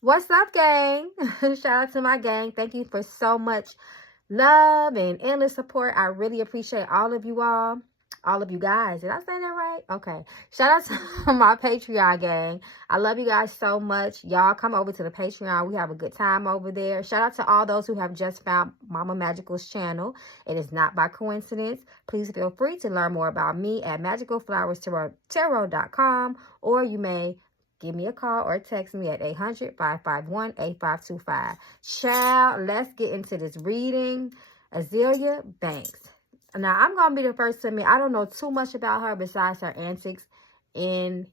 What's up, gang? Shout out to my gang. Thank you for so much love and endless support. I really appreciate all of you all of you guys. Did I say that right? Okay. Shout out to my Patreon gang. I love you guys so much. Y'all come over to the Patreon. We have a good time over there. Shout out to all those who have just found Mama Magical's channel. It is not by coincidence. Please feel free to learn more about me at magicalflowerstarot.com, or you may give me a call or text me at 800-551-8525. Child, let's get into this reading. Azealia Banks. Now, I'm going to be the first to admit, I don't know too much about her besides her antics that's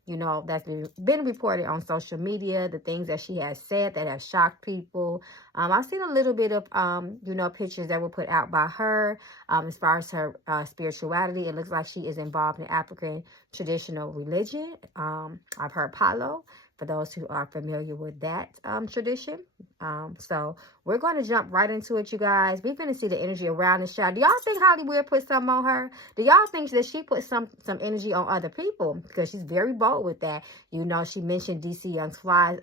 been reported on social media, the things that she has said that have shocked people. I've seen a little bit of, pictures that were put out by her as far as her spirituality. It looks like she is involved in African traditional religion. I've heard Palo, for those who are familiar with that tradition. So we're going to jump right into it, you guys. We're going to see the energy around this child. Do y'all think Hollywood put something on her? Do y'all think that she put some energy on other people? Because she's very bold with that. She mentioned DC Young Fly's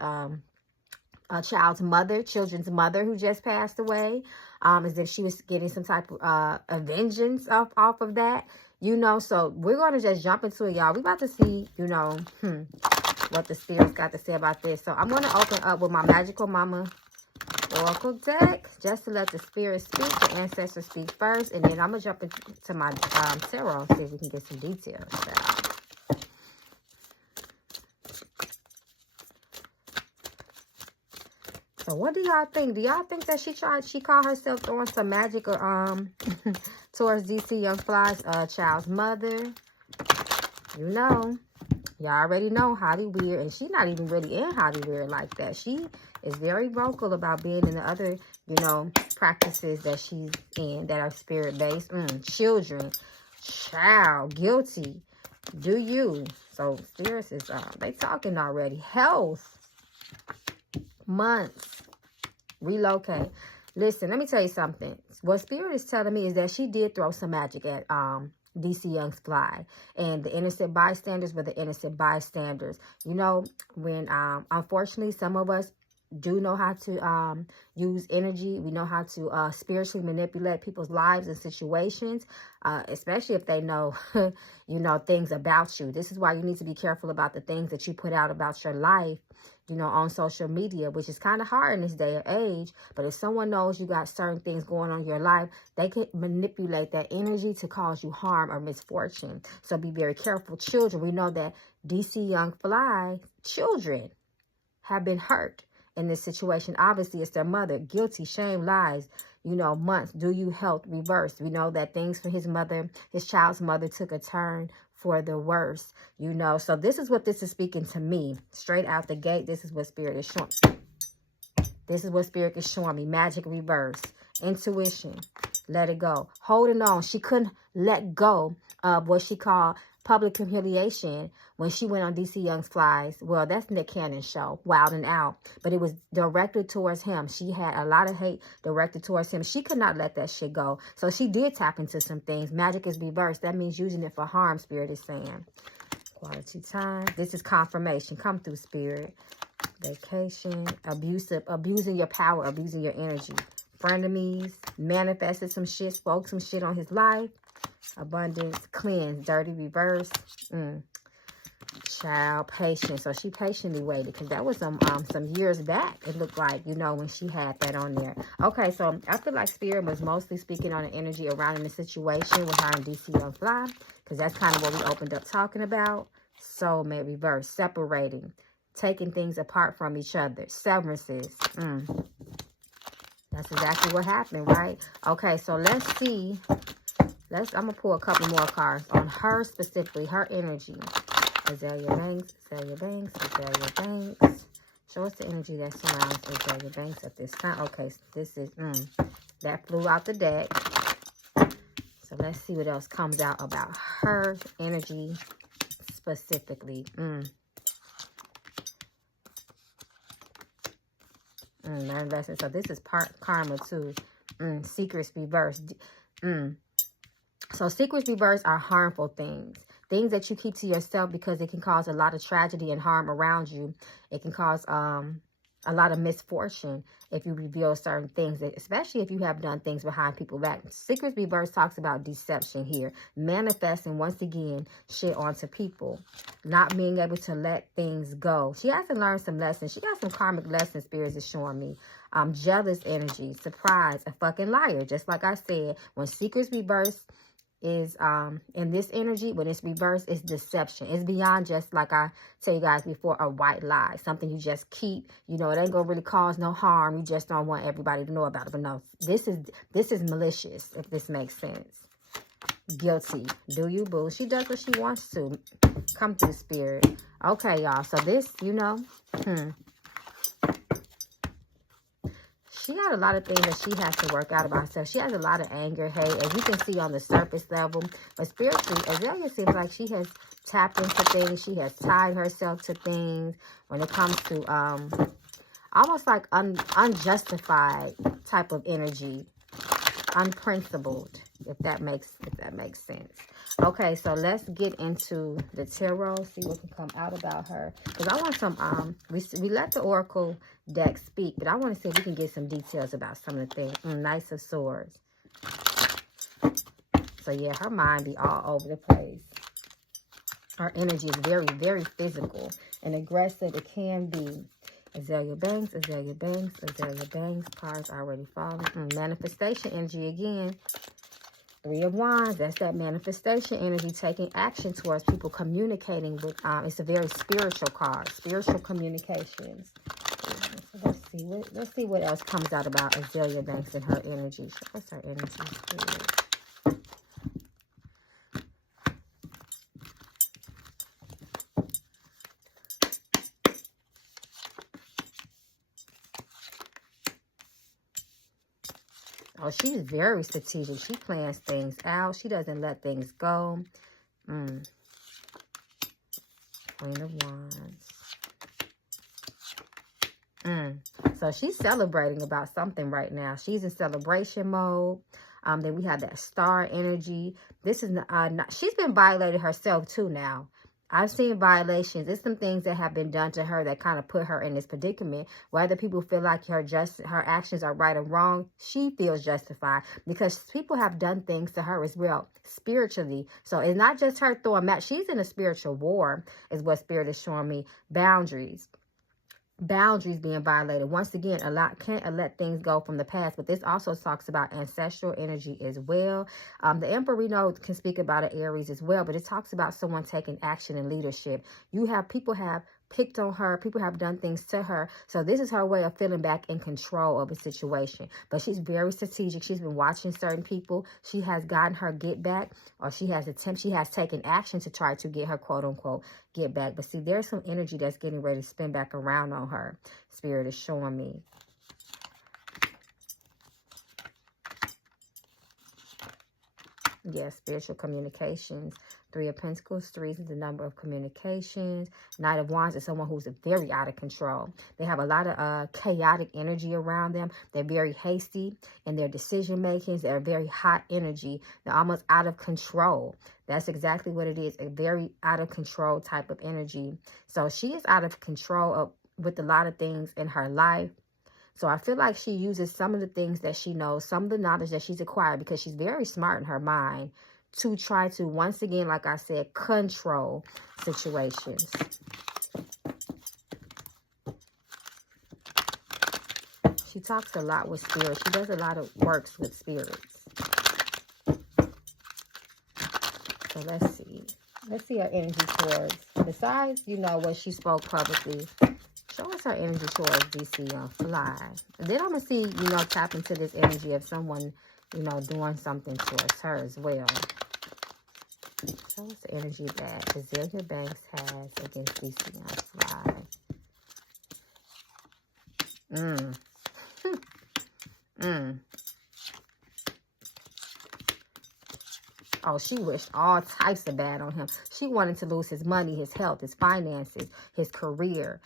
children's mother who just passed away. As if she was getting some type of vengeance off of that. So we're going to just jump into it, y'all. We're about to see, what the spirits got to say about this. So I'm going to open up with my Magical Mama Oracle deck just to let the spirits speak, the ancestors speak first, and then I'm going to jump into my tarot and see if we can get some details. So what do y'all think? Do y'all think that she called herself throwing some magic towards DC Young Fly's child's mother? Y'all already know Hollywood, and she's not even really in Hollywood like that. She is very vocal about being in the other, practices that she's in that are spirit-based. Children, child, guilty, do you. So spirits is, they talking already. Health, months, relocate. Listen, let me tell you something. What spirit is telling me is that she did throw some magic at, DC Young's Fly, and the innocent bystanders were the innocent bystanders. When unfortunately some of us do know how to use energy. We know how to spiritually manipulate people's lives and situations, especially if they know things about you. This is why you need to be careful about the things that you put out about your life, on social media, which is kind of hard in this day and age. But if someone knows you got certain things going on in your life, they can manipulate that energy to cause you harm or misfortune. So be very careful. Children, we know that DC Young Fly children have been hurt in this situation. Obviously, it's their mother. Guilty, shame, lies, months, do you, health, reverse. We know that things for his child's mother took a turn for the worse, So this is what this is speaking to me. Straight out the gate, this is what Spirit is showing. This is what Spirit is showing me. Magic reverse. Intuition. Let it go. Holding on. She couldn't let go of what she called public humiliation when she went on DC Young Fly's. Well, that's Nick Cannon's show, Wild and Out. But it was directed towards him. She had a lot of hate directed towards him. She could not let that shit go. So she did tap into some things. Magic is reversed. That means using it for harm, Spirit is saying. Quality time. This is confirmation. Come through, Spirit. Vacation. Abusing your power, abusing your energy. Frenemies. Manifested some shit, spoke some shit on his life. Abundance, cleanse, dirty, reverse. Child, patience. So she patiently waited, because that was some years back, it looked like, when she had that on there. Okay, so I feel like Spirit was mostly speaking on the energy around in the situation with her and DC Young Fly, because that's kind of what we opened up talking about. Soulmate reverse, separating, taking things apart from each other, severances. That's exactly what happened, right? Okay, so let's see. I'm going to pull a couple more cards on her specifically, her energy. Azealia Banks, Azealia Banks, Azealia Banks. Show us the energy that surrounds Azealia Banks at this time. Okay, so this is, that flew out the deck. So let's see what else comes out about her energy specifically. Learn lessons. So this is part karma too. Secrets reversed. So secrets reversed are harmful things. Things that you keep to yourself because it can cause a lot of tragedy and harm around you. It can cause a lot of misfortune if you reveal certain things, especially if you have done things behind people's back. Secrets Reverse talks about deception here, manifesting once again shit onto people, not being able to let things go. She has to learn some lessons. She got some karmic lessons, spirits is showing me. Jealous energy, surprise, a fucking liar. Just like I said, when Secrets Reverse is in this energy, when it's reversed, it's deception. It's beyond just, like I tell you guys before, a white lie, something you just keep, you know, it ain't gonna really cause no harm, you just don't want everybody to know about it. But no, this is malicious, if this makes sense. Guilty. Do you, boo? She does what she wants to. Come through, spirit. Okay, y'all, so this, you know, she got a lot of things that she has to work out about herself. She has a lot of anger, hate, as you can see on the surface level. But spiritually, Azealia seems like she has tapped into things. She has tied herself to things when it comes to almost like unjustified type of energy. Unprincipled, if that makes sense. Okay, so let's get into the tarot, see what can come out about her. Because I want some, we let the Oracle deck speak, but I want to see if we can get some details about some of the things. Knights of Swords. So yeah, her mind be all over the place. Her energy is very, very physical and aggressive. It can be. Azealia Banks, Azealia Banks, Azealia Banks. Cards already falling. Manifestation energy again. 3 of Wands, that's that manifestation energy, taking action towards people, communicating with, it's a very spiritual card, spiritual communications. So let's see what else comes out about Azealia Banks and her energy. What's her energy, spirit? Oh, she's very strategic. She plans things out. She doesn't let things go. Queen of Wands. So she's celebrating about something right now. She's in celebration mode. Then we have that star energy. This is she's been violated herself too now. I've seen violations. There's some things that have been done to her that kind of put her in this predicament. Whether people feel like her actions are right or wrong, she feels justified because people have done things to her as well, spiritually. So it's not just her throwing match. She's in a spiritual war, is what spirit is showing me. Boundaries being violated. Once again, can't let things go from the past, but this also talks about ancestral energy as well. The Emperor, we know, can speak about an Aries as well, but it talks about someone taking action and leadership. People have picked on her, people have done things to her, so this is her way of feeling back in control of a situation. But she's very strategic. She's been watching certain people. She has gotten her get back, or she has taken action to try to get her quote unquote get back. But see, there's some energy that's getting ready to spin back around on her. Spirit is showing me. Yes, spiritual communications. 3 of Pentacles. 3 is the number of communications. Knight of Wands is someone who's very out of control. They have a lot of chaotic energy around them. They're very hasty in their decision makings. They're very hot energy. They're almost out of control. That's exactly what it is. A very out of control type of energy. So she is out of control with a lot of things in her life. So I feel like she uses some of the things that she knows, some of the knowledge that she's acquired, because she's very smart in her mind, to try to, once again, like I said, control situations. She talks a lot with spirits. She does a lot of works with spirits. So let's see. Let's see her energy towards, besides, you know, what she spoke publicly. Show us her energy towards DC on Fly. And then I'm going to see, you know, tap into this energy of someone, you know, doing something towards her as well. Show us the energy that Azealia Banks has against DC on Fly. Oh, she wished all types of bad on him. She wanted to lose his money, his health, his finances, his career.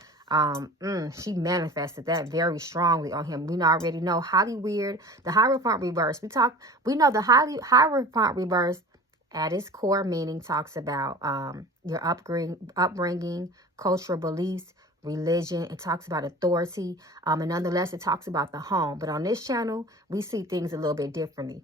She manifested that very strongly on him. We already know highly weird. The Hierophant reverse. We know the Hierophant reverse at its core meaning talks about your upbringing, cultural beliefs, religion. It talks about authority. And nonetheless, it talks about the home. But on this channel, we see things a little bit differently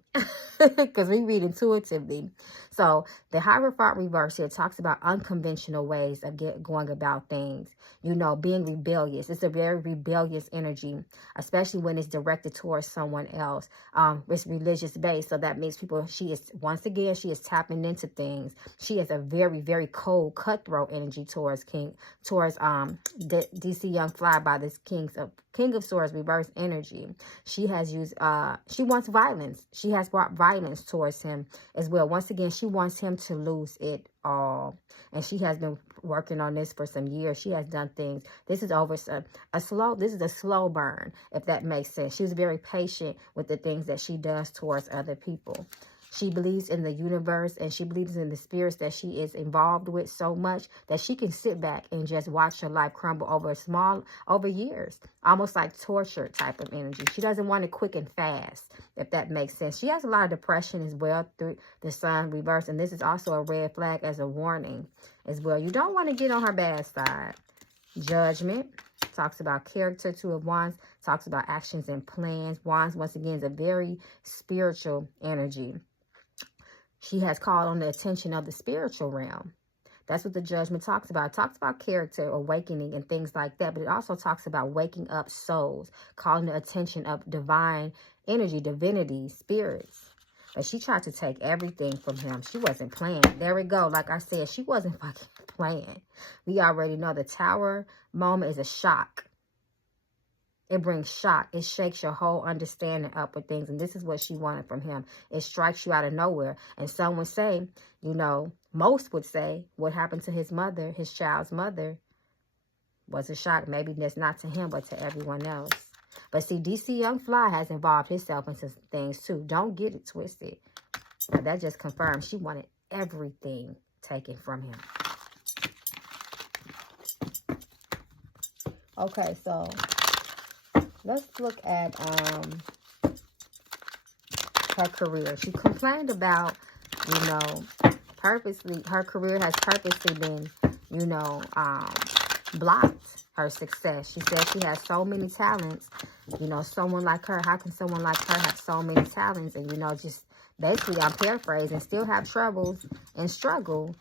because we read intuitively. So the Hierophant reverse here talks about unconventional ways of going about things. You know, being rebellious. It's a very rebellious energy, especially when it's directed towards someone else. It's religious based. So that means people, once again, she is tapping into things. She has a very, very cold, cutthroat energy towards DC Young Fly by this King of Swords reverse energy. She has used, she wants violence. She has brought violence towards him as well. Once again, she wants him to lose it all. And she has been working on this for some years. She has done things. This is a slow burn, if that makes sense. She's very patient with the things that she does towards other people. She believes in the universe and she believes in the spirits that she is involved with so much that she can sit back and just watch her life crumble over years. Almost like torture type of energy. She doesn't want it quick and fast, if that makes sense. She has a lot of depression as well through the Sun reverse. And this is also a red flag as a warning as well. You don't want to get on her bad side. Judgment talks about character. Two of Wands talks about actions and plans. Wands, once again, is a very spiritual energy. She has called on the attention of the spiritual realm. That's what the Judgment talks about. It talks about character, awakening, and things like that. But it also talks about waking up souls, calling the attention of divine energy, divinity, spirits. But she tried to take everything from him. She wasn't playing. There we go. Like I said, she wasn't fucking playing. We already know the Tower moment is a shock. It brings shock. It shakes your whole understanding up with things. And this is what she wanted from him. It strikes you out of nowhere. And some would say, you know, most would say what happened to his mother, his child's mother, was a shock. Maybe that's not to him, but to everyone else. But see, DC Young Fly has involved himself into some things too. Don't get it twisted. But that just confirms she wanted everything taken from him. Okay, so let's look at her career. She complained about, you know, her career has purposely been, you know, blocked her success. She said she has so many talents. You know, someone like her, how can someone like her have so many talents and, you know, just basically, I'm paraphrasing, still have troubles and struggle,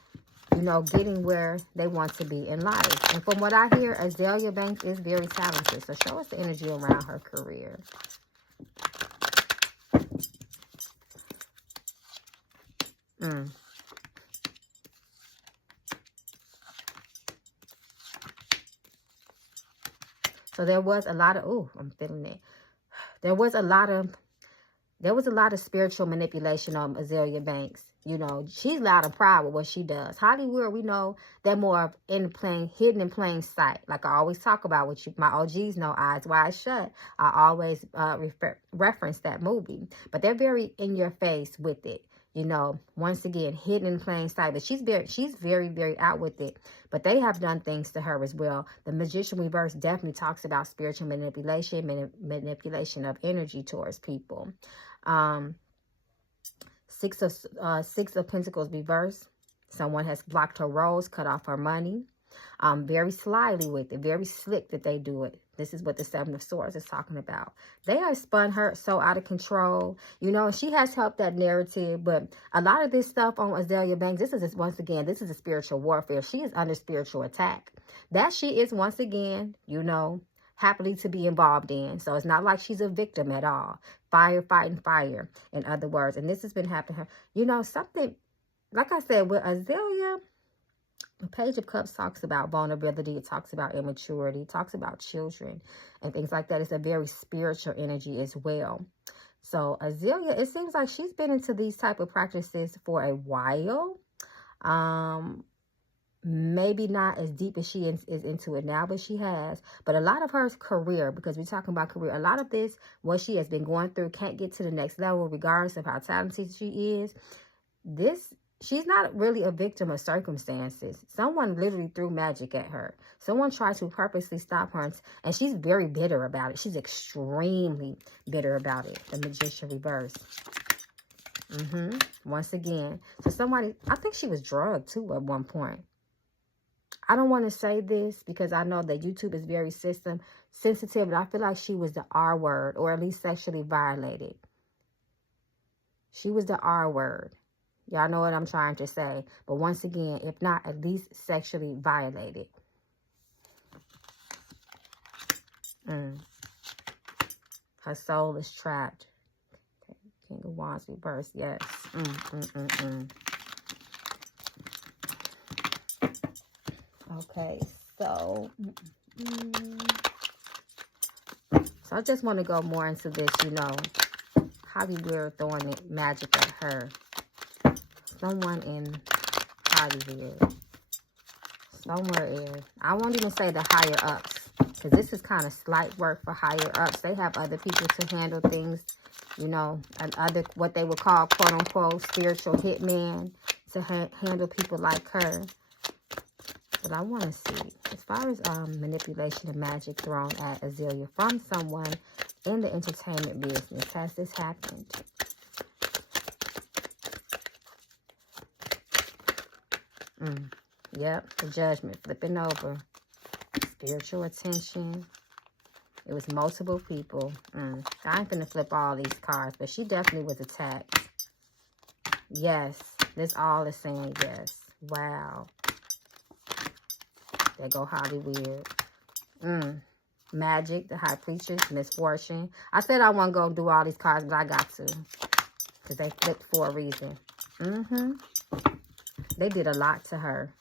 you know, getting where they want to be in life. And from what I hear, Azealia Banks is very talented. So show us the energy around her career. So there was a lot of, I'm feeling it. There was a lot of spiritual manipulation on Azealia Banks. You know, she's loud and proud with what she does. Hollywood, we know they're more hidden in plain sight. Like I always talk about with you, my OGs know Eyes Wide Shut. I always reference that movie. But they're very in your face with it. You know, once again, hidden in plain sight. But she's very, very out with it. But they have done things to her as well. The Magician reverse definitely talks about spiritual manipulation, manipulation of energy towards people. Six of Pentacles reverse. Someone has blocked her roles, cut off her money. Very slyly with it, very slick that they do it. This is what the Seven of Swords is talking about. They have spun her so out of control. You know, she has helped that narrative, but a lot of this stuff on Azealia Banks, this is once again, this is a spiritual warfare. She is under spiritual attack. That she is once again, you know, happily to be involved in. So it's not like she's a victim at all. Fire fighting fire, in other words. And this has been happening to her. You know, something, like I said, with Azealia, the Page of Cups talks about vulnerability. It talks about immaturity. It talks about children and things like that. It's a very spiritual energy as well. So Azealia, it seems like she's been into these type of practices for a while. Maybe not as deep as she is into it now, but she has. But a lot of her career, because we're talking about career, a lot of this, what she has been going through, can't get to the next level regardless of how talented she is. She's not really a victim of circumstances. Someone literally threw magic at her. Someone tried to purposely stop her. And she's very bitter about it. She's extremely bitter about it. The Magician reverse. Once again. So somebody, I think she was drugged too at one point. I don't want to say this because I know that YouTube is very sensitive, but I feel like she was the R word, or at least sexually violated. She was the R word. Y'all know what I'm trying to say. But once again, if not, at least sexually violated. Her soul is trapped. Okay. King of Wands reversed. Yes. Okay. So I just want to go more into this, you know. Hollywood throwing it magic at her. Someone in Hollywood. Somewhere in. I won't even say the higher ups. Because this is kind of slight work for higher ups. They have other people to handle things. You know, and other, what they would call, quote unquote, spiritual hitman. To handle people like her. But I want to see. As far as manipulation of magic thrown at Azealia from someone in the entertainment business. Has this happened? Yep, the judgment flipping over. Spiritual attention. It was multiple people. I ain't gonna flip all these cards, but she definitely was attacked. Yes, this all is saying yes. Wow. There go Hollywood. Magic, the high priestess, misfortune. I said I wasn't gonna do all these cards, but I got to. Because they flipped for a reason. They did a lot to her.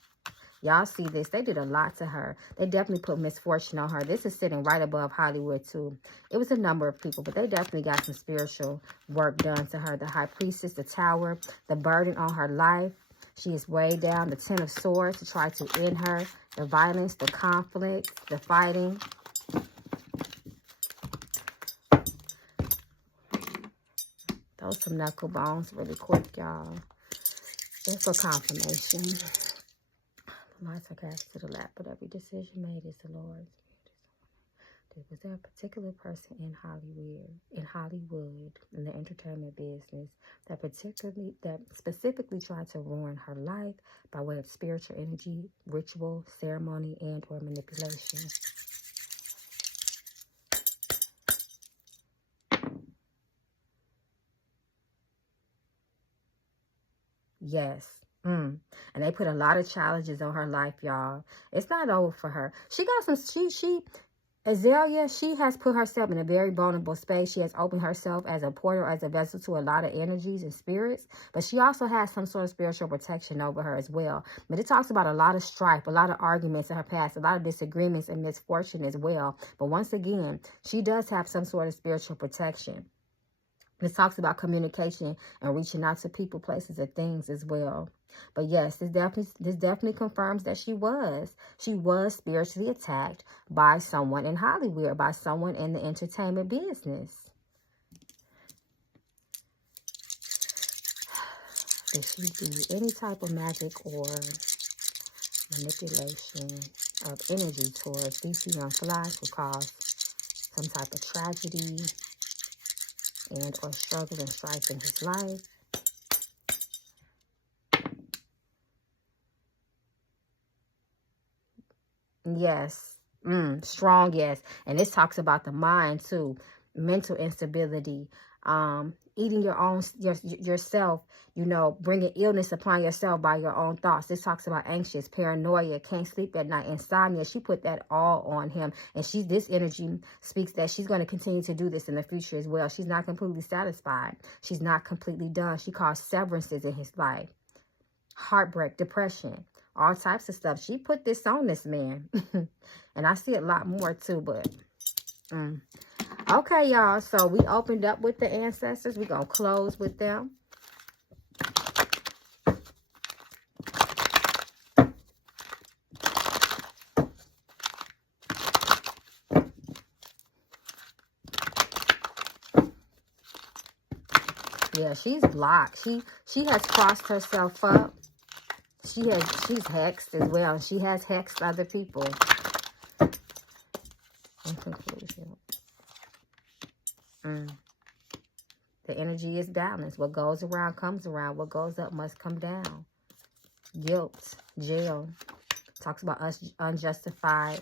Y'all see this. They did a lot to her. They definitely put misfortune on her. This is sitting right above Hollywood, too. It was a number of people, but they definitely got some spiritual work done to her. The high priestess, the tower, the burden on her life. She is way down. The Ten of Swords to try to end her. The violence, the conflict, the fighting. Those some knuckle bones really quick, y'all. Just for confirmation. Lights are cast to the lap, but every decision made is the Lord's. Was there a particular person in Hollywood, in the entertainment business, that specifically tried to ruin her life by way of spiritual energy, ritual, ceremony, and or manipulation? Yes. And they put a lot of challenges on her life, y'all. It's not over for her. She got some, Azealia, she has put herself in a very vulnerable space. She has opened herself as a portal, as a vessel to a lot of energies and spirits. But she also has some sort of spiritual protection over her as well. But it talks about a lot of strife, a lot of arguments in her past, a lot of disagreements and misfortune as well. But once again, she does have some sort of spiritual protection. This talks about communication and reaching out to people, places, and things as well. But yes, this definitely confirms that she was spiritually attacked by someone in Hollywood, by someone in the entertainment business. Did she do any type of magic or manipulation of energy towards DC young flies would cause some type of tragedy and or struggle and strife in his life? Yes. Strong yes. And this talks about the mind too. Mental instability. Eating yourself, you know, bringing illness upon yourself by your own thoughts. This talks about anxious, paranoia, can't sleep at night, insomnia. She put that all on him. And this energy speaks that she's going to continue to do this in the future as well. She's not completely satisfied. She's not completely done. She caused severances in his life. Heartbreak, depression, all types of stuff. She put this on this man. And I see a lot more too, but... Okay, y'all. So we opened up with the ancestors. We're going to close with them. Yeah, she's blocked. She has crossed herself up. She's hexed as well. She has hexed other people. In conclusion. The energy is balanced. What goes around comes around. What goes up must come down. Guilt, jail, Talks about us unjustified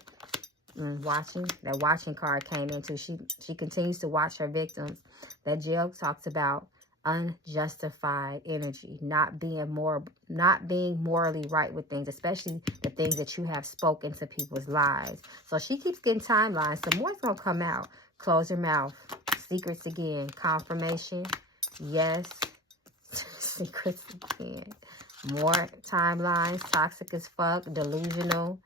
watching. That watching card came into. She continues to watch her victims. That jail talks about unjustified energy, not being morally right with things, especially the things that you have spoken to people's lives. So she keeps getting timelines. Some more's gonna come out. Close your mouth. Secrets again. Confirmation. Yes. Secrets again. More timelines. Toxic as fuck. Delusional.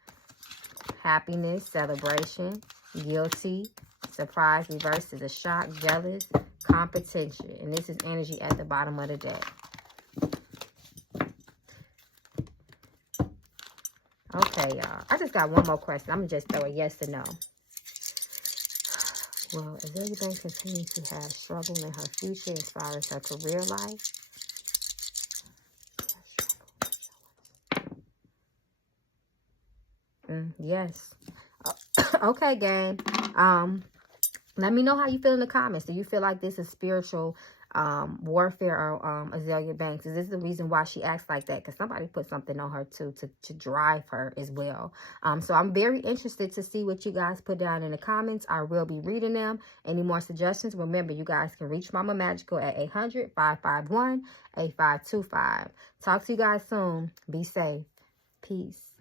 Happiness. Celebration. Guilty. Surprise. Reverse is a shock. Jealous. Competition. And this is energy at the bottom of the deck. Okay, y'all. I just got one more question. I'm going to just throw a yes or no. Will Azealia Banks continue to have struggle in her future as far as her career life? Yes. Okay, gang. Let me know how you feel in the comments. Do you feel like this is spiritual warfare or Azealia Banks? Is this the reason why she acts like that? Because somebody put something on her too to drive her as well. So I'm very interested to see what you guys put down in the comments. I will be reading them. Any more suggestions? Remember, you guys can reach Mama Magical at 800-551-8525. Talk to you guys soon. Be safe. Peace.